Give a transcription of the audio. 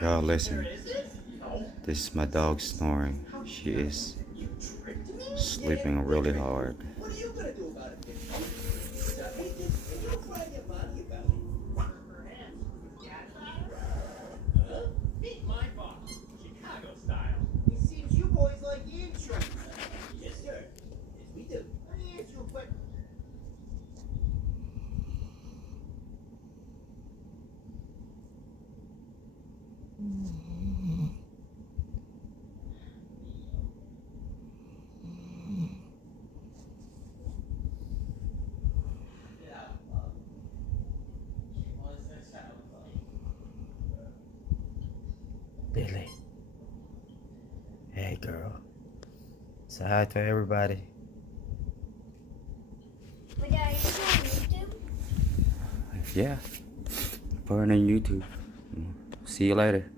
Y'all listen. This is my dog snoring. She is sleeping really hard. What are you gonna do about it, Vicky? You'll find your money about it. Huh? Meet my boss, Chicago style. It seems you boys like insurance. Yes, sir. Yes, we do. Yes, you, but Billy. Hey, girl. Say hi to everybody. But Dad, are you still on YouTube? Yeah. Put it on YouTube. See you later.